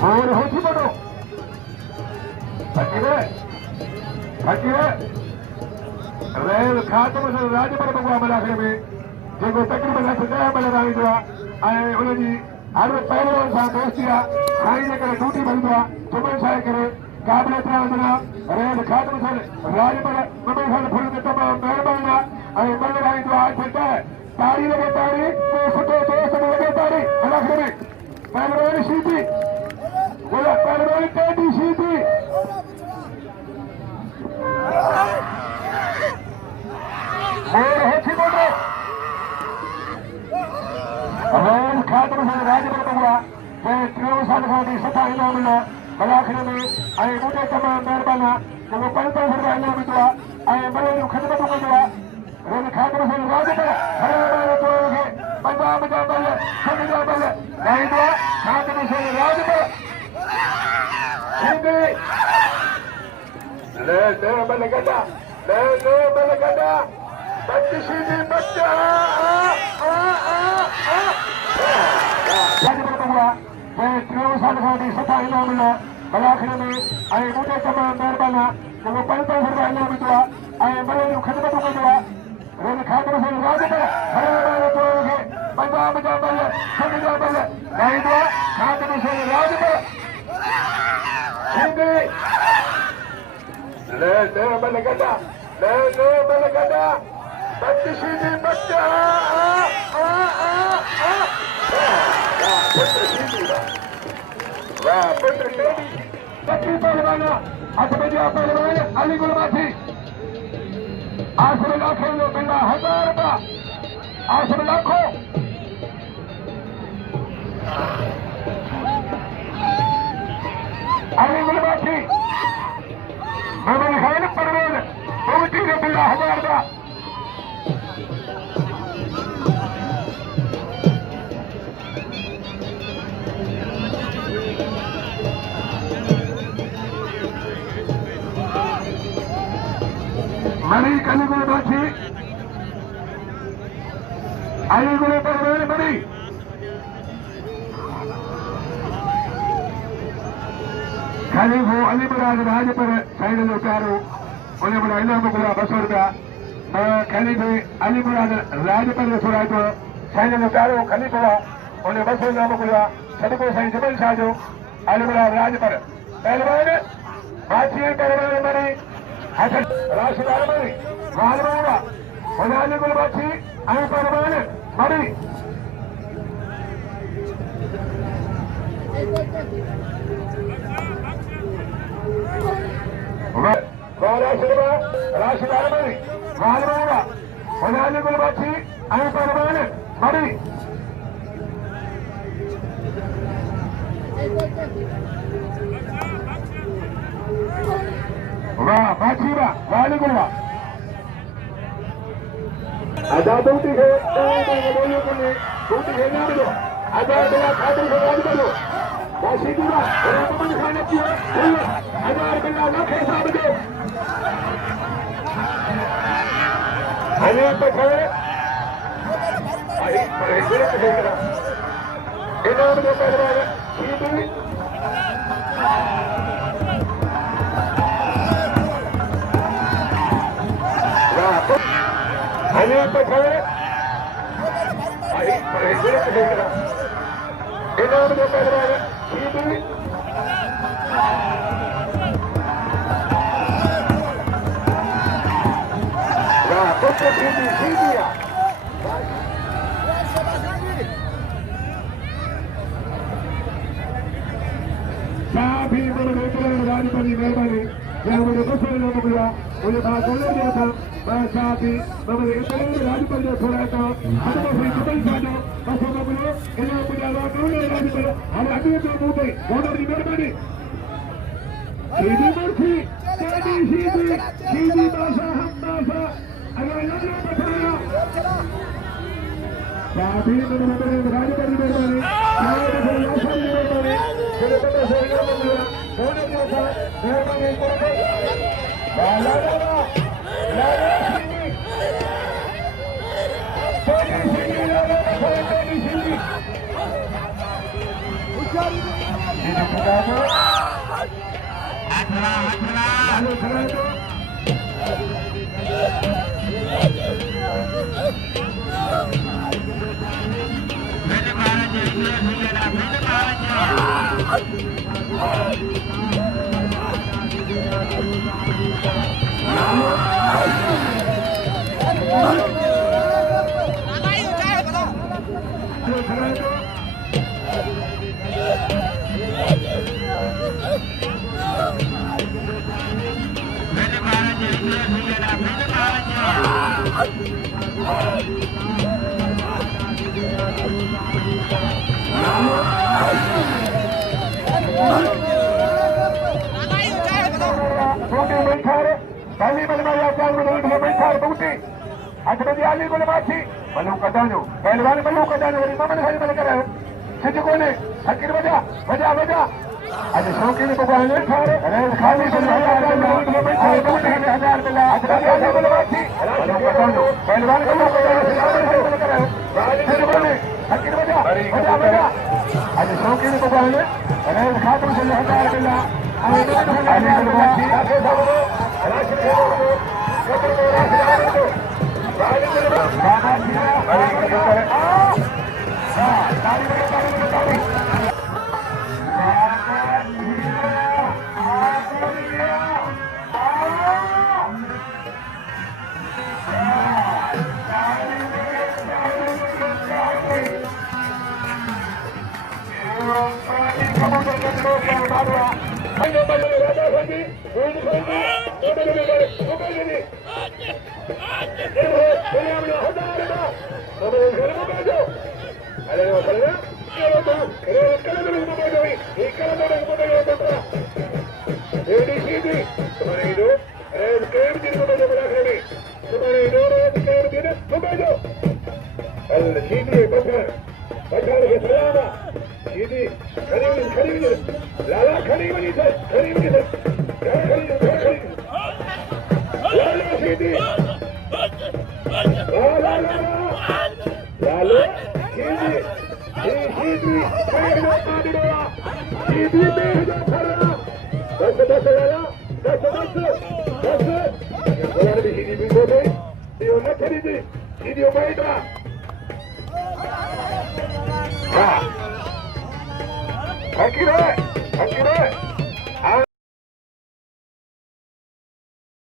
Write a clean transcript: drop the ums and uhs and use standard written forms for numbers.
Mor Hothipoto. Raheel Pathan राज्य पर बगवा मलाखरे में जेको तकरीबन सजा मिलंदा वेंदो आहे ऐं उनजी हर पहलवान सां दोस्ती आहे साईं जे करे ड्यूटी मिलंदो आहे जुमन सां करे काबिलियत रहंदा Raheel Pathan राज्य पर ममन फुल ते तमामु महिरबानी आहे ऐं मन राईंदो आहे जेका ताड़ी लॻे ताड़ी को सुठो दोस्त में लॻे ताड़ी मलाखरे में पहलवान शीदी बोला पहलवान कैदी शीदी Mor Hothipoto. Raheel Pathan राज्य पर बगवा ऐं 3 साल खां वठी सुठा इनाम मिला मलाखरे में ऐं मूंखे तमामु महिरबानी आहे जेको 500 रुपया इनाम ईंदो आहे ऐं मले जूं ख़िदमतूं कंदो आहे Raheel Pathan राज्य पर हरियाणा जो खे पंजाब जा बल सिंध जा बल ॻाईंदो आहे Pathan राज्य पर सिंधी ले बल गॾा ले बल गॾा Sheedi बच्चा राज्य पर बगवा ऐं 3 साल खां वठी सुठा इनाम मिला मलाखरे में ऐं मूंखे तमामु महिरबानी आहे जेको 500 रुपया इनाम ईंदो आहे ऐं मले जूं ख़िदमतूं कंदो आहे Raheel Pathan राज्य पर हरियाणा जो खे पंजाब जा बल सिंध जा बल ॻाईंदो आहे Pathan राज्य पर सिंधी ले बल गॾा ले बल गॾा Sheedi बच्चा वाह पुत्र टेडी बच्ची पहलवान अजमेरिया पहलवान अली गुलमाथी आसर लाखों जो मिला 1000 रुपया आसर लाखों अली गुलमाथी मोहम्मद खान परवेज मोहम्मद जो मिला 1000 रुपया Mari kali gula bachi, Ali gula perwal mari. Kali wo Ali Murad Zardari पर साइड लो चारो, उन्हें बड़ा इनाम गula 200 रुपया. Kali भी Ali Murad Zardari पर सुराय तो साइड लो चारो kali बोला, उन्हें 200 इनाम गula. सबको साइड जबल साजो, Ali Murad Zardari पर. पहलवान बाची परवल मरी. Rashid Almani, Malah, Rehman Bakhrani, Awan, Mari. Rashid Almani, Malah, Rehman Bakhrani, Awan, Mari. वाह बाची वाह वाली गुलवा आजाद ड्यूटी है बोलियो को नहीं ड्यूटी है ना मिलो आजाद बिला खातिर से राज करो बाशी गुलवा रमन खाने की आजाद बिला लाख हिसाब दो अने पकड़े आई परेशान कर रहा इनाम दो पहलवान शीदी अने पकड़े आई परेशान कर रहा इनाम दो पहलवान शीदी भी राजपरी मेहरबानी जहाँ मुझे दूसरे लोग मिला मुझे बात बोलने दिया था मैं साथी मैं मुझे इतने राजपरी जो थोड़ा था हमें तो फिर कपल साजो बस हम बोलो इन्हें मुझे आवाज़ कौन है राजपरी हम आगे तो मुझे बहुत बड़ी मेहरबानी शीदी मुर्खी शीदी बासा हम बासा अगर लाला बताया साथी मैंने राजपरी मेहरबानी पहलवान मल्लू कदानो वरी मामन हरी मल करायो सिद्ध कोने हकीर वजा आज शौकीन भगवान ने खारे खाली से हजार पहलवान मल्लू कदानो सिद्ध कोने हकीर वजा आज शौकीन भगवान ने खातम से हजार बिल्ला लाला खरीबनी से Aquí